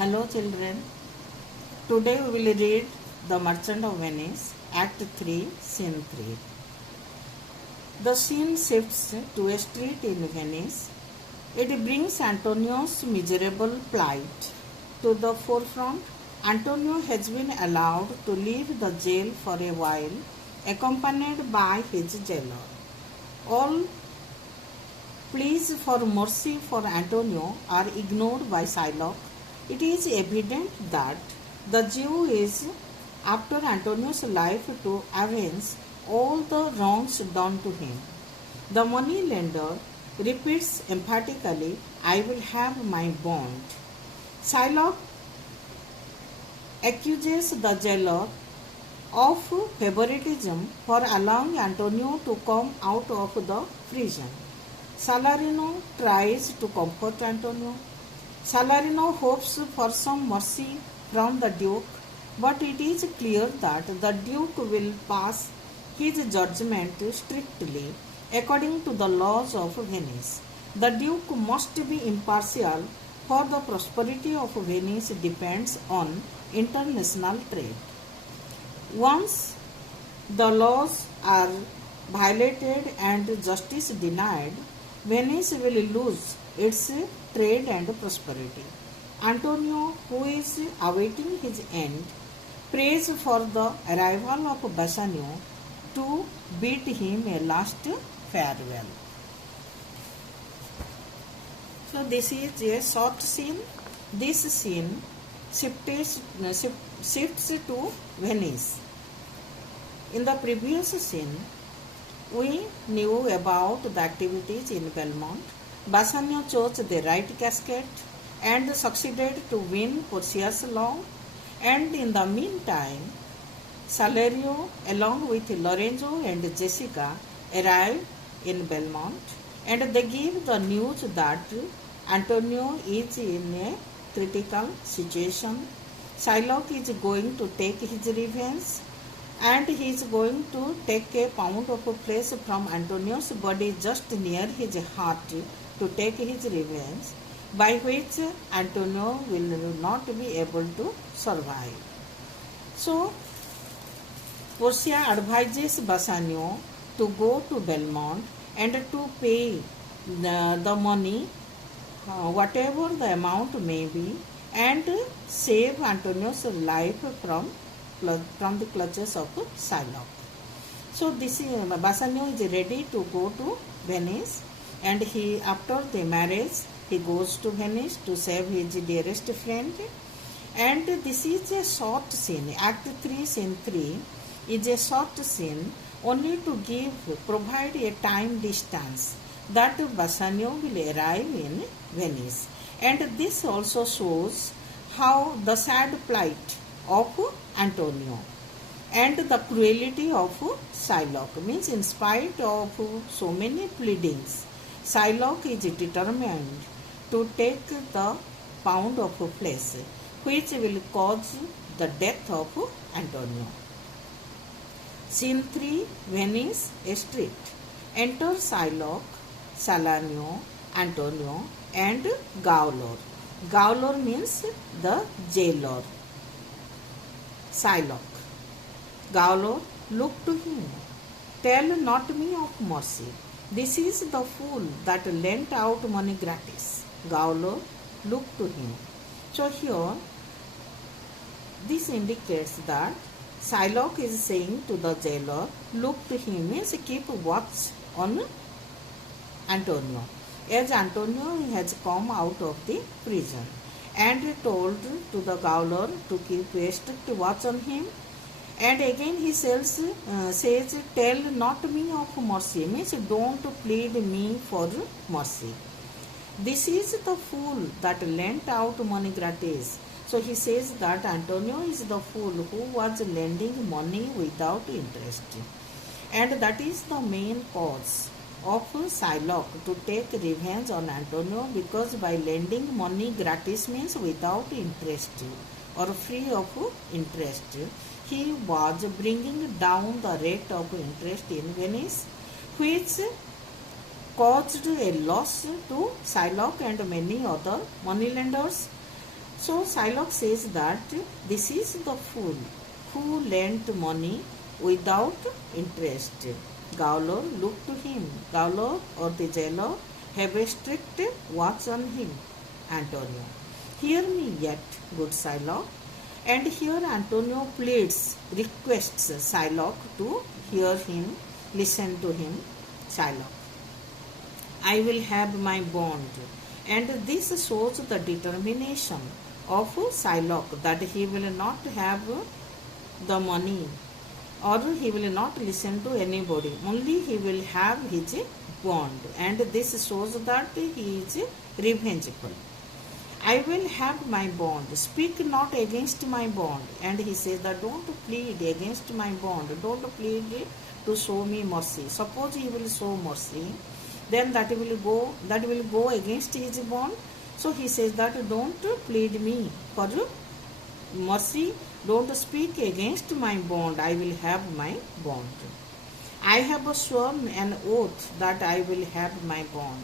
Hello children, today we will read The Merchant of Venice, Act 3, Scene 3. The scene shifts to a street in Venice. It brings Antonio's miserable plight to the forefront. Antonio has been allowed to leave the jail for a while, accompanied by his jailer. All pleas for mercy for Antonio are ignored by Shylock. It is evident that the Jew is after Antonio's life to avenge all the wrongs done to him. The money lender repeats emphatically, "I will have my bond." Shylock accuses the jailer of favoritism for allowing Antonio to come out of the prison. Salarino tries to comfort Antonio. Salarino hopes for some mercy from the Duke, but it is clear that the Duke will pass his judgment strictly according to the laws of Venice. The Duke must be impartial, for the prosperity of Venice depends on international trade. Once the laws are violated and justice denied, Venice will lose its trade and prosperity. Antonio, who is awaiting his end, prays for the arrival of Bassanio to bid him a last farewell. So this is a short scene. This scene shifts to Venice. In the previous scene, we knew about the activities in Belmont. Bassanio chose the right casket and succeeded to win Porcia's love. And in the meantime, Salerio, along with Lorenzo and Jessica, arrive in Belmont, and they give the news that Antonio is in a critical situation. Shylock is going to take his revenge, and he is going to take a pound of flesh from Antonio's body just near his heart to take his revenge, by which Antonio will not be able to survive. So, Porcia advises Bassanio to go to Belmont and to pay the money, whatever the amount may be, and save Antonio's life from the clutches of Shylock. So Bassanio is ready to go to Venice, and after the marriage he goes to Venice to save his dearest friend. And this is a short scene. Act 3, Scene 3 is a short scene only to provide a time distance that Bassanio will arrive in Venice. And this also shows how the sad plight of Antonio and the cruelty of Shylock. Means in spite of so many pleadings, Shylock is determined to take the pound of flesh, which will cause the death of Antonio. Scene 3, Venice Street. Enter Shylock, Salarino, Antonio, and Gaolor. Gaolor means the jailer. Shylock. Gaolor, look to him. Tell not me of mercy. This is the fool that lent out money gratis. Gaolor, look to him. So here, this indicates that Shylock is saying to the jailer, look to him, means keep watch on Antonio, as Antonio has come out of the prison, and told to the Gaolor to keep a strict watch on him. And again he says, tell not me of mercy, means don't plead me for mercy. This is the fool that lent out money gratis. So he says that Antonio is the fool who was lending money without interest. And that is the main cause of Shylock to take revenge on Antonio, because by lending money gratis means without interest or free of interest, he was bringing down the rate of interest in Venice, which caused a loss to Shylock and many other moneylenders. So Shylock says that this is the fool who lent money without interest. Gaoler looked to him. Gaoler or the jailer have a strict watch on him. Antonio. Hear me yet, good Shylock. And here Antonio pleads, requests Shylock to hear him, listen to him. Shylock. I will have my bond. And this shows the determination of Shylock that he will not have the money or he will not listen to anybody. Only he will have his bond. And this shows that he is revengeful. I will have my bond. Speak not against my bond. And he says that don't plead against my bond. Don't plead to show me mercy. Suppose he will show mercy, then that will go against his bond. So he says that don't plead me for mercy. Don't speak against my bond. I will have my bond. I have sworn an oath that I will have my bond.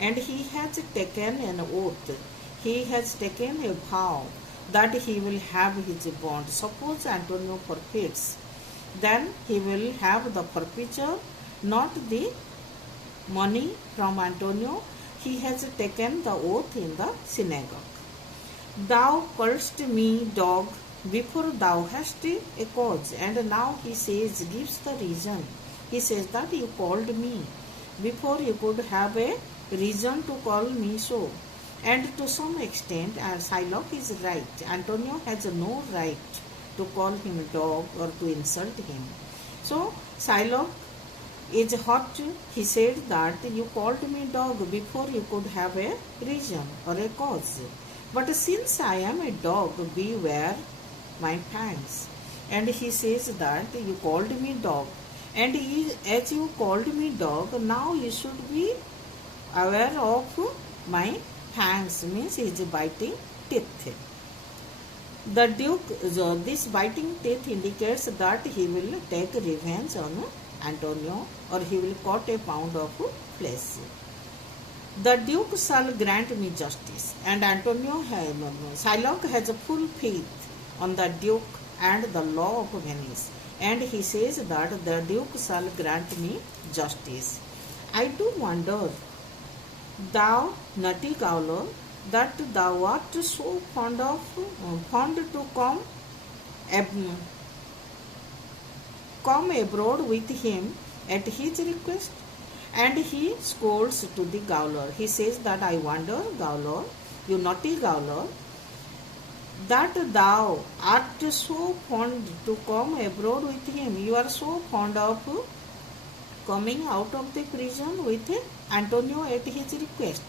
And he has taken an oath. He has taken a vow that he will have his bond. Suppose Antonio forfeits, then he will have the forfeiture, not the money from Antonio. He has taken the oath in the synagogue. Thou callest me dog before thou hast a cause. And now he says, gives the reason. He says that you called me before you could have a reason to call me so. And to some extent, Shylock is right. Antonio has no right to call him dog or to insult him. So Shylock is hot. He said that you called me dog before you could have a reason or a cause. But since I am a dog, beware my fangs. And he says that you called me dog. And as you called me dog, now you should be aware of my fangs, means his biting teeth. The Duke, this biting teeth indicates that he will take revenge on Antonio, or he will cut a pound of flesh. The Duke shall grant me justice. And Shylock has a full faith on the Duke and the law of Venice. And he says that the Duke shall grant me justice. I do wonder, thou nutty Gaoler, that thou art so fond to come abroad with him at his request. And he scolds to the Gaoler. He says that I wonder, Gaoler, you naughty Gaoler, that thou art so fond to come abroad with him. You are so fond of coming out of the prison with Antonio at his request.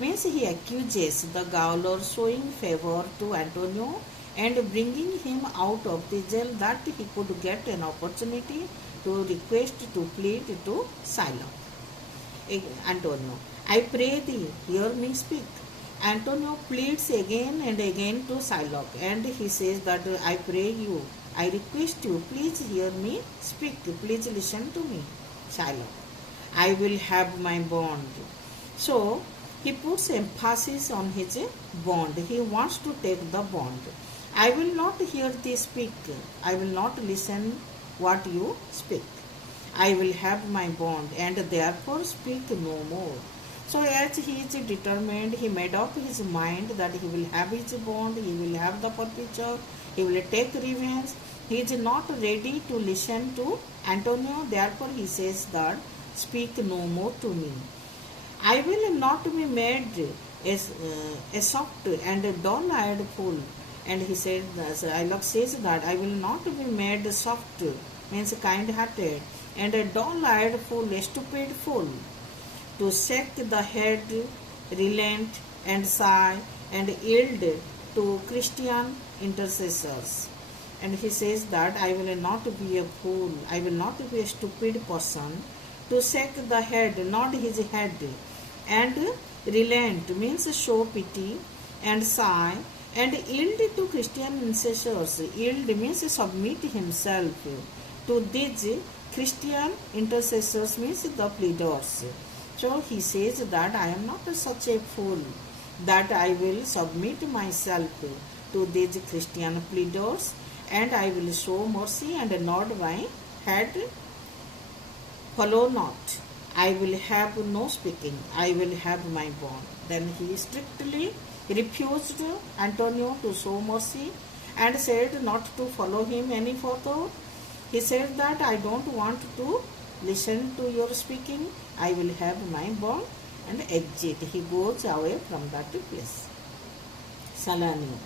Means he accuses the Gaoler showing favor to Antonio and bringing him out of the jail that he could get an opportunity to request, to plead to Shylock. Antonio, I pray thee, hear me speak. Antonio pleads again and again to Shylock, and he says that I pray you, I request you, please hear me speak, please listen to me. Shylock, I will have my bond. So he puts emphasis on his bond. He wants to take the bond. I will not hear thee speak. I will not listen what you speak. I will have my bond, and therefore speak no more. So as he is determined, he made up his mind that he will have his bond, he will have the forfeiture, he will take revenge. He is not ready to listen to Antonio, therefore he says that speak no more to me. I will not be made a soft and a dull-eyed fool. And he said, Shylock says that I will not be made soft, means kind-hearted, and a dull-eyed fool, a stupid fool, to shake the head, relent and sigh, and yield to Christian intercessors. And he says that I will not be a fool, I will not be a stupid person, to shake the head, nod his head, and relent means show pity, and sigh, and yield to Christian intercessors. Yield means submit himself to these Christian intercessors, means the pleaders. So he says that I am not such a fool that I will submit myself to these Christian pleaders, and I will show mercy and nod my head. Follow not. I will have no speaking. I will have my bond. Then he strictly refused Antonio to show mercy and said not to follow him any further. He said that I don't want to listen to your speaking. I will have my bond and exit. He goes away from that place. Salanio.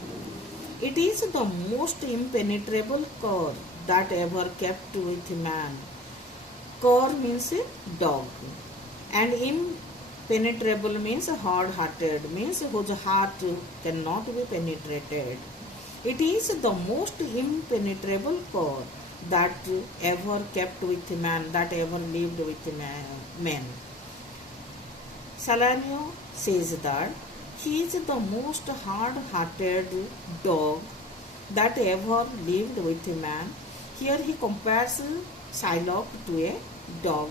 It is the most impenetrable core that ever kept with man. Core means dog, and impenetrable means hard-hearted, means whose heart cannot be penetrated. It is the most impenetrable core that ever kept with man, that ever lived with men. Salanio says that he is the most hard-hearted dog that ever lived with man. Here he compares Shylock to a dog,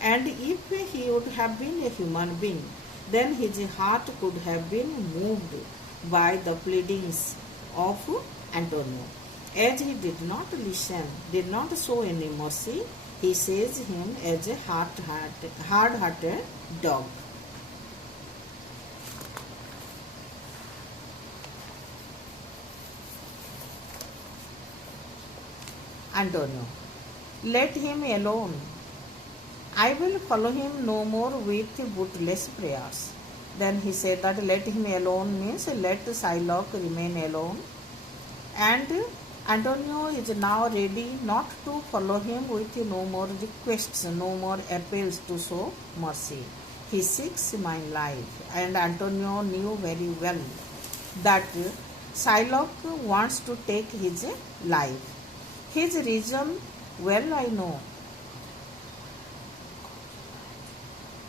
and if he would have been a human being, then his heart could have been moved by the pleadings of Antonio. As he did not listen, did not show any mercy, he says him as a hard-hearted dog. Antonio. Let him alone. I will follow him no more with bootless prayers. Then he said that let him alone means let Shylock remain alone. And Antonio is now ready not to follow him with no more requests, no more appeals to show mercy. He seeks my life. And Antonio knew very well that Shylock wants to take his life. His reason, well I know.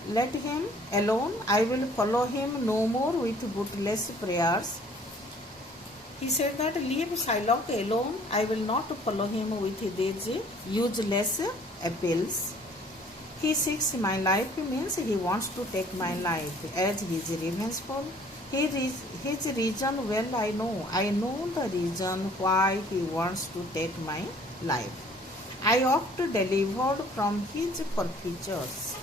Let him alone. I will follow him no more with bootless prayers. He said that leave Shylock alone. I will not follow him with these useless appeals. He seeks my life means he wants to take my life as he is revengeful. His reason, well I know. I know the reason why he wants to take my life. I oft delivered from his forfeitures.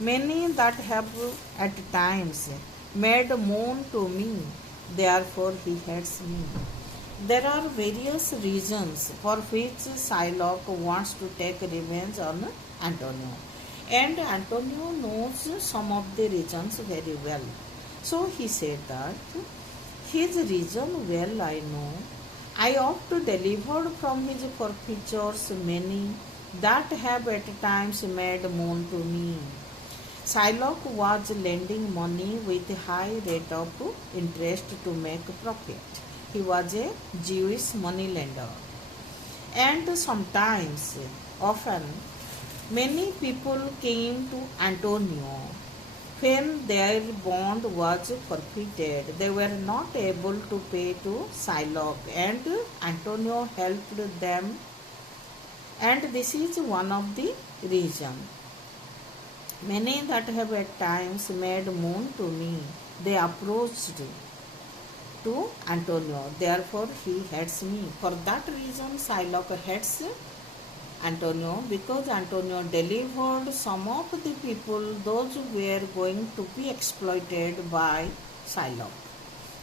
Many that have at times made moan to me, therefore he hates me. There are various reasons for which Shylock wants to take revenge on Antonio. And Antonio knows some of the reasons very well. So he said that his reason well I know. I oft delivered from his forfeitures many that have at times made moan to me. Shylock was lending money with a high rate of interest to make profit. He was a Jewish money lender. And sometimes, often, many people came to Antonio when their bond was forfeited. They were not able to pay to Shylock, and Antonio helped them. And this is one of the reasons. Many that have at times made moan to me, they approached to Antonio. Therefore he hates me. For that reason Shylock hates Antonio, because Antonio delivered some of the people, those who were going to be exploited by Shylock.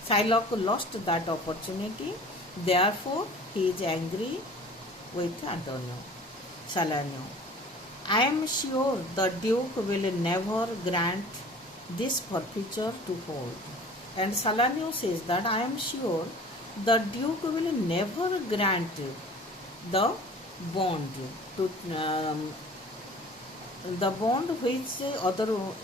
Shylock lost that opportunity. Therefore he is angry with Antonio. Salanio. I am sure the Duke will never grant this forfeiture to hold. And Salanio says that I am sure the Duke will never grant the bond to the bond which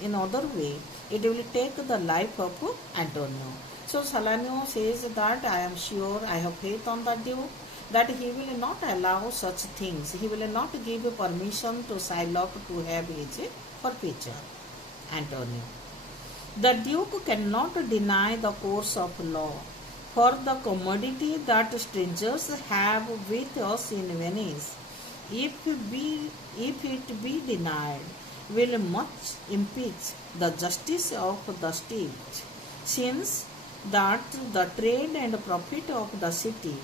in other way it will take the life of Antonio. So Salanio says that I am sure, I have faith on the Duke, that he will not allow such things. He will not give permission to Shylock to have his forfeiture. Antonio. The Duke cannot deny the course of law, for the commodity that strangers have with us in Venice, if it be denied, will much impeach the justice of the state. since that the trade and profit of the city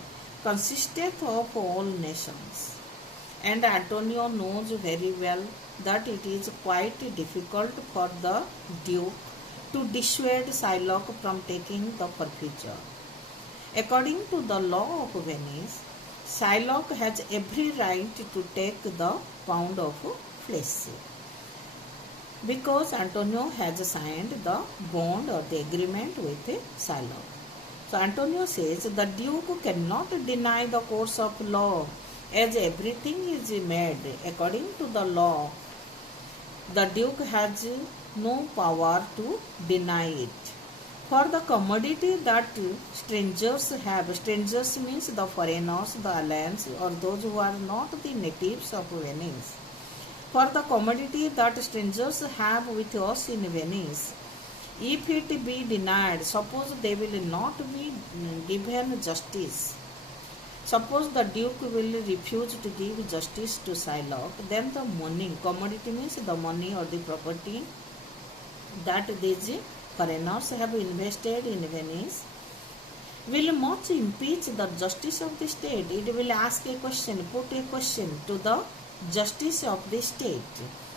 consisteth of all nations. And Antonio knows very well that it is quite difficult for the Duke to dissuade Shylock from taking the forfeiture. According to the law of Venice, Shylock has every right to take the pound of flesh, because Antonio has signed the bond or the agreement with Shylock. So Antonio says the Duke cannot deny the course of law, as everything is made according to the law. The Duke has no power to deny it. For the commodity that strangers have, strangers means the foreigners, the aliens, or those who are not the natives of Venice. For the commodity that strangers have with us in Venice, if it be denied, suppose they will not be given justice. Suppose the Duke will refuse to give justice to Shylock, then the money, commodity means the money or the property that these foreigners have invested in Venice, will much impeach the justice of the state. It will ask a question, put a question to the justice of the state,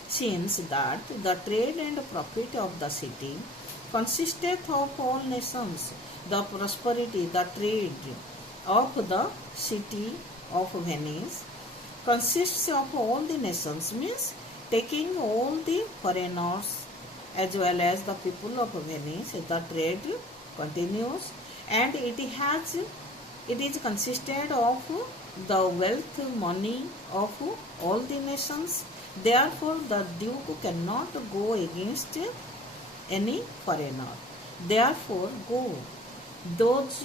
since that the trade and profit of the city consisteth of all nations. The prosperity, the trade of the city of Venice consists of all the nations, means taking all the foreigners as well as the people of Venice. The trade continues, and it is consisted of the wealth, money of all the nations. Therefore the Duke cannot go against any foreigner. Therefore go. Those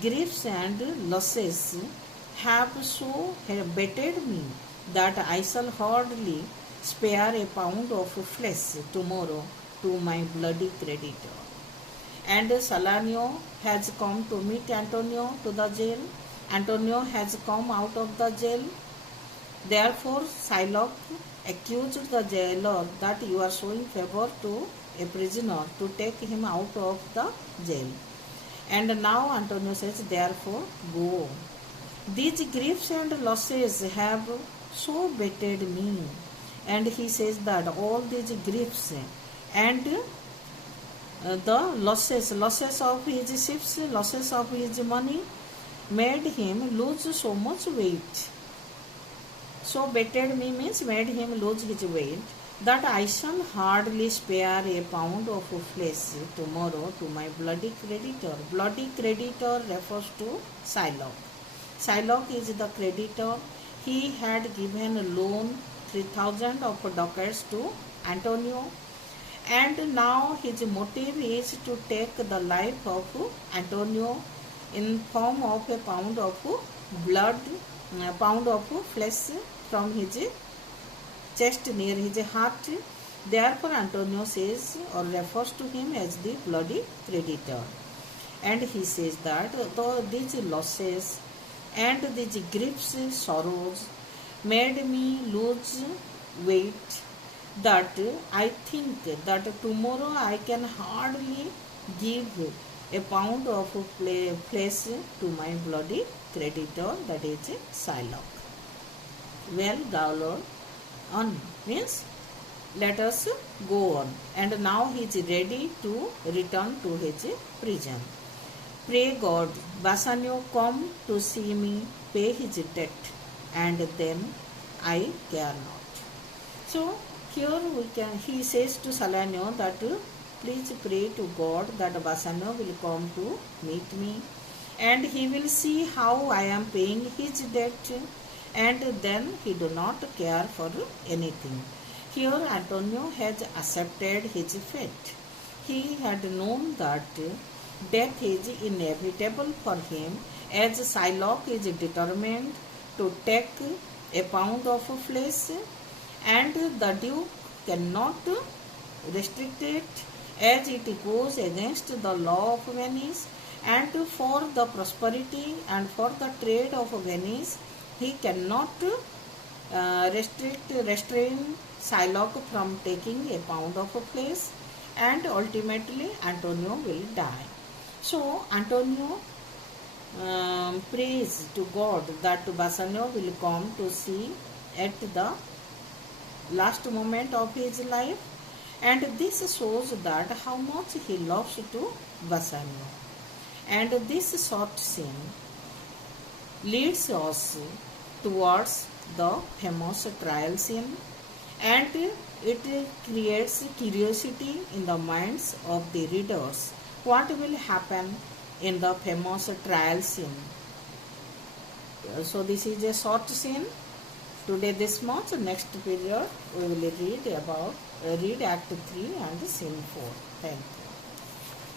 griefs and losses have so bettered me that I shall hardly spare a pound of flesh tomorrow to my bloody creditor. And Salanio has come to meet Antonio to the jail. Antonio has come out of the jail. Therefore Shylock accused the jailer that you are showing favor to a prisoner to take him out of the jail. And now Antonio says, therefore go. These griefs and losses have so bettered me. And he says that all these griefs and the losses of his ships, losses of his money, made him lose so much weight. So bettered me means made him lose his weight, that I shall hardly spare a pound of flesh tomorrow to my bloody creditor. Bloody creditor refers to Shylock. Shylock is the creditor. He had given a loan 3,000 of ducats to Antonio, and now his motive is to take the life of Antonio in form of a pound of blood, pound of flesh from his chest near his heart. Therefore Antonio says or refers to him as the bloody creditor. And he says that though these losses and these griefs, sorrows made me lose weight, that I think that tomorrow I can hardly give a pound of flesh to my bloody creditor, that is Shylock. Well, Gaulor, on means let us go on. And now he is ready to return to his prison. Pray God, Bassanio come to see me pay his debt, and then I care not. So here he says to Salanio that please pray to God that Bassanio will come to meet me, and he will see how I am paying his debt, and then he do not care for anything. Here Antonio has accepted his fate. He had known that death is inevitable for him, as Shylock is determined to take a pound of flesh, and the Duke cannot restrict it, as it goes against the law of Venice, and for the prosperity and for the trade of Venice he cannot restrain Shylock from taking a pound of flesh. and ultimately Antonio will die. So Antonio prays to God that Bassanio will come to see at the last moment of his life, and this shows that how much he loves to Bassanio. And this short scene leads us towards the famous trial scene, and it creates curiosity in the minds of the readers. What will happen in the famous trial scene? So this is a short scene. Today this much. Next period we will read Act 3 and Scene 4. Thank you.